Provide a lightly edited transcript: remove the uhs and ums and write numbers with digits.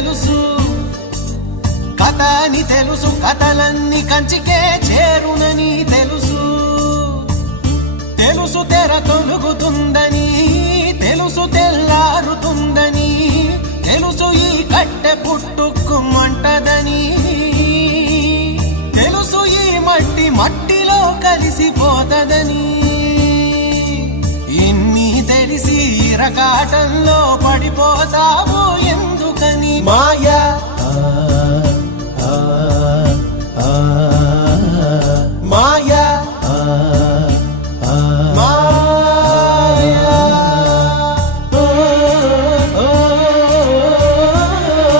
తెలుసు, కథ అని తెలుసు, కథలన్నీ కంచికే చేరునని తెలుసు. తెలుసు తెర తొలుగుతుందని, తెలుసు తెల్లారుతుందని, తెలుసు ఈ కట్టె పుట్టుకుమంటదని, తెలుసు ఈ మట్టి మట్టిలో కలిసిపోతదని. ఇన్ని తెలిసి ఇరకాటంలో పడిపోతావు ఎందుకని? మాయా